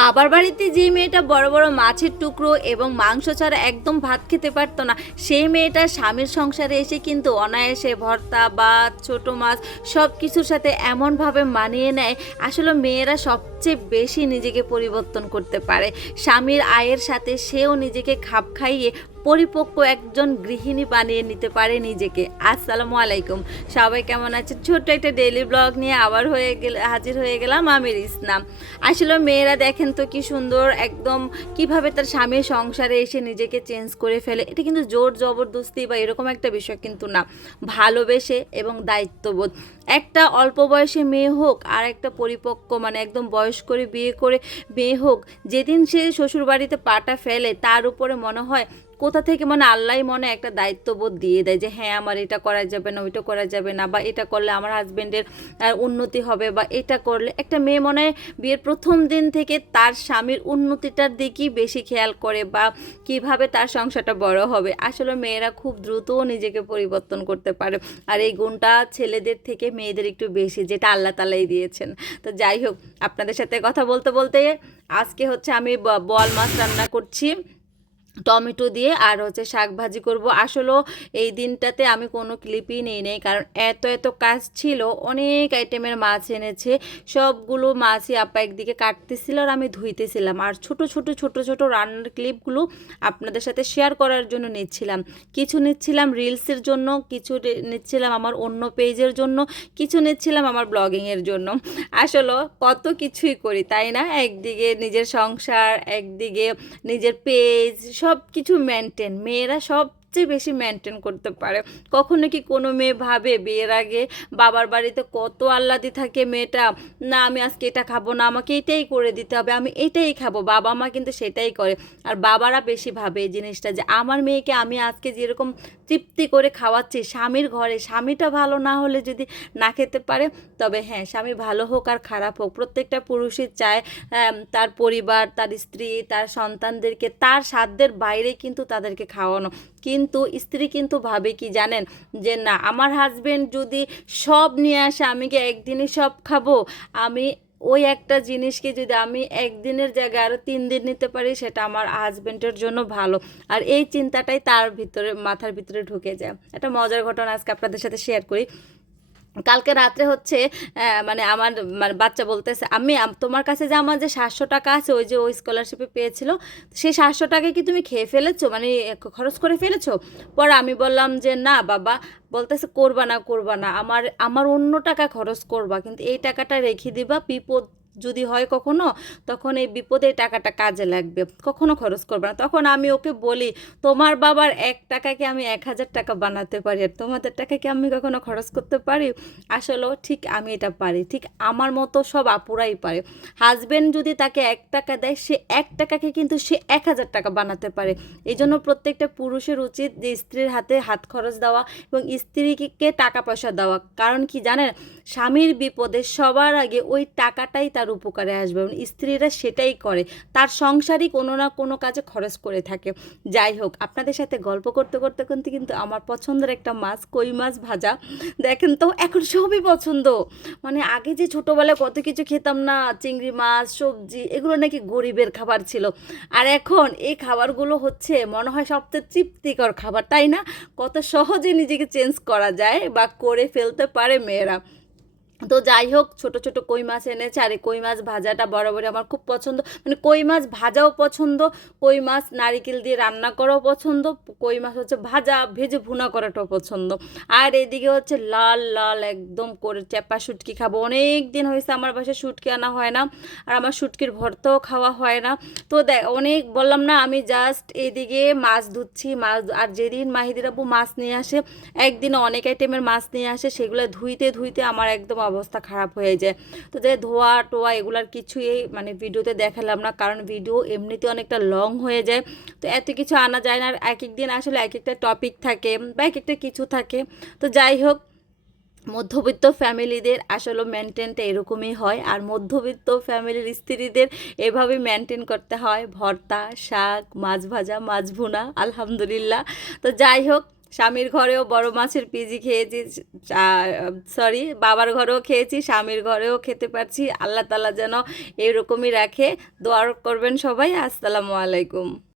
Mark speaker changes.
Speaker 1: বাবার বাড়িতে যে মেয়েটা বড় বড় মাছের টুকরো এবং মাংস ছাড়া একদম ভাত খেতে পারতো না, সেই মেয়েটা স্বামীর সংসারে এসে কিন্তু অনায়াসে ভর্তা বা ছোট মাছ সব কিছুর সাথে এমনভাবে মানিয়ে নেয়, আসলে মেয়েরা সবচেয়ে বেশি নিজেকে পরিবর্তন করতে পারে। স্বামীর আয়ের সাথে সেও নিজেকে খাপ খাইয়ে পরিপক্ক একজন গৃহিণী বানিয়ে নিতে পারে নিজেকে। আসসালামু আলাইকুম। সবাই কেমন আছে ছোট্ট একটা ডেইলি ব্লগ নিয়ে আবার হয়ে গেল হাজির হয়ে গেলাম আমির ইসলাম আসলে মেয়েরা দেখেন তো কি সুন্দর একদম কীভাবে তার স্বামীর সংসারে এসে নিজেকে চেঞ্জ করে ফেলে। এটা কিন্তু জোর জবরদস্তি বা এরকম একটা বিষয় কিন্তু না। ভালোবেসে এবং দায়িত্ববোধ। একটা অল্প বয়সে মেয়ে হোক আর একটা পরিপক্ক মানে একদম বয়স করে বিয়ে করে, মেয়ে হোক, যেদিন সে শ্বশুরবাড়িতে পাটা ফেলে তার উপরে মনে হয় কোথা থেকে মানে আল্লাহ মনে একটা দায়িত্ববোধ দিয়ে দেয় যে হ্যাঁ আমার এটা করা যাবে না, ওইটা করা যাবে না বা এটা করলে আমার হাজব্যান্ডের উন্নতি হবে বা এটা করলে একটা মেয়ে মনে বিয়ের প্রথম দিন থেকে তার স্বামীর উন্নতিটার দিকেই বেশি খেয়াল করে বা কীভাবে তার সংসারটা বড় হবে। আসলে মেয়েরা খুব দ্রুত নিজেকে পরিবর্তন করতে পারে। আর এই গুণটা ছেলেদের থেকে মেয়েদের একটু বেশি, যেটা আল্লাহ তালাই দিয়েছেন। তো যাই হোক, আপনাদের সাথে কথা বলতে বলতে আজকে হচ্ছে আমি ব- বোয়াল মাছ রান্না করছি। টমেটো দিয়ে আর হচ্ছে শাক ভাজি করব। আসলেও এই দিনটাতে আমি কোনো ক্লিপই নেই নেই, কারণ এত এত কাজ ছিল, অনেক আইটেমের মাছ এনেছে, সবগুলো মাছই আপা একদিকে কাটতেছিল আর আমি ধুইতেছিলাম। আর ছোট ছোট ছোট ছোট রান্নার ক্লিপগুলো আপনাদের সাথে শেয়ার করার জন্য নিচ্ছিলাম। কিছু নিচ্ছিলাম রিলসের জন্য, কিছু নিচ্ছিলাম আমার অন্য পেজের জন্য, কিছু নিচ্ছিলাম আমার ব্লগিংয়ের জন্য। আসলে কত কিছুই করি, তাই না? একদিকে নিজের সংসার, একদিকে নিজের পেজ সব কিছু মেনটেন মেয়েরা সবচেয়ে বেশি মেনটেন করতে পারে। কখনো কি কোনো মেয়ে ভাবে বিয়ের আগে বাবার বাড়িতে কত আহ্লাদি থাকে মেয়েটা, না, আমি আজকে এটা খাব না, আমাকে এটাই করে দিতে হবে, আমি এটাই খাব, বাবা মা কিন্তু সেটাই করে। আর বাবারা বেশি ভাবে এই জিনিসটা যে, আমার মেয়েকে আমি আজকে যেরকম তৃপ্তি করে খাওয়াচ্ছি। স্বামীর ঘরে, স্বামীটা ভালো না হলে যদি না খেতে পারে, তবে হ্যাঁ স্বামী ভালো হোক আর খারাপ হোক। প্রত্যেকটা পুরুষই চায় তার পরিবার, তার স্ত্রী, তার সন্তানদেরকে, তার সাধ্যের বাইরে কিন্তু তাদেরকে খাওয়ানো। কিন্তু স্ত্রী কিন্তু ভাবে কি জানেন? যে না, আমার হাজবেন্ড যদি সব নিয়ে আসে, আমি কি একদিনই সব খাব? আমি ওই একটা জিনিসকে যদি আমি একদিনের জায়গায় আরও তিন দিন নিতে পারি, সেটা আমার হাজব্যান্ডের জন্য ভালো। আর এই চিন্তাটাই তার ভিতরে, মাথার ভিতরে ঢুকে যায়। একটা মজার ঘটনা আজকে আপনাদের সাথে শেয়ার করি। কালকে রাত্রে হচ্ছে মানে আমার মানে বাচ্চা বলতেছে আমি, তোমার কাছে যে আমার যে সাতশো টাকা আছে, ওই যে ওই স্কলারশিপে পেয়েছিল, সেই সাতশো টাকা কি তুমি খেয়ে ফেলেছো? মানে খরচ করে ফেলেছো? পরে আমি বললাম যে, না, বাবা। বলতেছে, করবা না করবা না। আমার আমার অন্য টাকা খরচ করবা, কিন্তু এই টাকাটা রেখে দিবা, বিপদ যদি হয় কখনো, তখন এই বিপদে টাকাটা কাজে লাগবে। কখনো খরচ করবে না। তখন আমি ওকে বলি, তোমার বাবার এক টাকাকে আমি এক হাজার টাকা বানাতে পারি আর তোমাদের টাকাকে আমি কখনো খরচ করতে পারি? আসলেও ঠিক আমি এটা পারি। ঠিক আমার মতো সব আপুরাই পারে। হাজবেন্ড যদি তাকে এক টাকা দেয়, সে এক টাকাকে কিন্তু সে এক হাজার টাকা বানাতে পারে। এই জন্য প্রত্যেকটা পুরুষের উচিত যে স্ত্রীর হাতে হাত খরচ দেওয়া এবং স্ত্রীকে টাকা পয়সা দেওয়া। কারণ কি জানেন? স্বামীর বিপদে সবার আগে ওই টাকাটাই তার উপকারে আসবে এবং স্ত্রীরা সেটাই করে। তার সংসারই কোনো না কোনো কাজে খরচ করে থাকে। যাই হোক, আপনাদের সাথে গল্প করতে করতে করতে কিন্তু আমার পছন্দের একটা মাছ, কই মাছ ভাজা। দেখেন তো, এখন সবই পছন্দ। মানে আগে যে ছোটোবেলায় কত কিছু খেতাম না, চিংড়ি মাছ, সবজি, এগুলো নাকি গরিবের খাবার ছিল। আর এখন এই খাবারগুলো হচ্ছে, মনে হয় সবচেয়ে তৃপ্তিকর খাবার, তাই না? কত সহজে নিজেকে চেঞ্জ করা যায় বা করে ফেলতে পারে মেয়েরা। তো যাই হোক, ছোট ছোট কই মাছ এনেছে আর এই কই মাছ ভাজাটা বরাবরই আমার খুব পছন্দ। মানে কই মাছ ভাজাও পছন্দ, কই মাছ নারিকেল দিয়ে রান্না করাও পছন্দ, কই মাছ হচ্ছে ভাজা, ভেজে ভুনা করাটাও পছন্দ। আর এদিকে হচ্ছে লাল লাল একদম করে চেপা শুটকি খাব। অনেক দিন হয়েছে আমার বাসায় শুটকি আনা হয় না আর আমার শুটকির ভর্তাও খাওয়া হয় না। তো দেখ অনেক বললাম না, আমি জাস্ট এদিকে মাছ ধুচ্ছি, মাছ আর যেদিন মাহিদির আব্বু মাছ নিয়ে আসে, একদিন অনেক আইটেমের মাছ নিয়ে আসে, সেগুলো ধুইতে ধুইতে আমার একদম অবস্থা খারাপ হয়ে যায়। তো যে ধোয়া টোয়া এগুলার কিছুই মানে ভিডিওতে দেখালাম না, কারণ ভিডিও এমনিতে অনেকটা লং হয়ে যায়। তো এত কিছু আনা যায় না, আর এক এক দিন আসলে এক একটা টপিক থাকে বা এক একটা কিছু থাকে। তো যাই হোক, মধ্যবিত্ত ফ্যামিলিদের আসলে মেনটেনটা এরকমই হয়, আর মধ্যবিত্ত ফ্যামিলির স্ত্রীদের এভাবে মেনটেন করতে হয়। ভর্তা, শাক, মাছ ভাজা, মাছ ভুনা, আলহামদুলিল্লাহ। তো যাই হোক স্বামীর ঘরেও বড় মাছের পিজি খেয়েছি সরি বাবার ঘরেও খেয়েছি, স্বামীর ঘরেও খেতে পারছি। আল্লাহ তালা যেন এরকমই রাখে। দোয়ার করবেন সবাই। আসসালামু আলাইকুম।